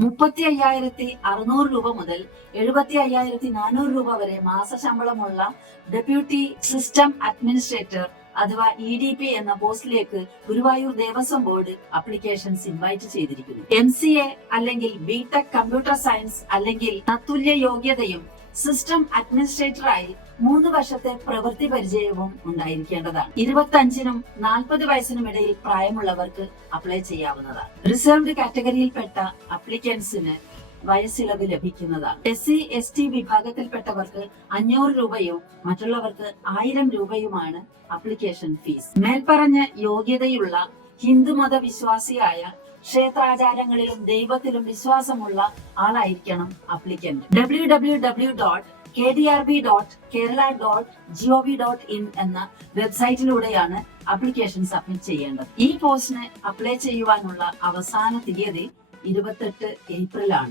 35,600 രൂപ മുതൽ 75,400 രൂപ വരെ മാസശമ്പളമുള്ള ഡെപ്യൂട്ടി സിസ്റ്റം അഡ്മിനിസ്ട്രേറ്റർ അഥവാ EDP എന്ന പോസ്റ്റിലേക്ക് Guruvayur Devaswom board applications invite ചെയ്തിരിക്കുന്നു. MCA അല്ലെങ്കിൽ BTech കമ്പ്യൂട്ടർ സയൻസ് അല്ലെങ്കിൽ തത്തുല്യ യോഗ്യതയും സിസ്റ്റം അഡ്മിനിസ്ട്രേറ്ററായി 3 വർഷത്തെ പ്രവൃത്തി പരിചയവും ഉണ്ടായിരിക്കേണ്ടതാണ്. 25-നും 40 വയസ്സിനും ഇടയിൽ പ്രായമുള്ളവർക്ക് അപ്ലൈ ചെയ്യാവുന്നതാണ്. റിസർവ്ഡ് കാറ്റഗറിയിൽപ്പെട്ട അപ്ലിക്കൻസിന് വയസ്സിളവ് ലഭിക്കുന്നതാണ്. SC/ST വിഭാഗത്തിൽപ്പെട്ടവർക്ക് 500 രൂപയും മറ്റുള്ളവർക്ക് 1000 രൂപയുമാണ് അപ്ലിക്കേഷൻ ഫീസ്. മേൽപ്പറഞ്ഞ യോഗ്യതയുള്ള ഹിന്ദുമത വിശ്വാസിയായ ക്ഷേത്രാചാരങ്ങളിലും ദൈവത്തിലും വിശ്വാസമുള്ള ആളായിരിക്കണം അപ്ലിക്കന്റ്. www.kdrb.kerala.gov.in എന്ന വെബ്സൈറ്റിലൂടെയാണ് അപ്ലിക്കേഷൻ സബ്മിറ്റ് ചെയ്യേണ്ടത്. ഈ പോസ്റ്റിന് അപ്ലൈ ചെയ്യുവാനുള്ള അവസാന തീയതി 28 ഏപ്രിലാണ്.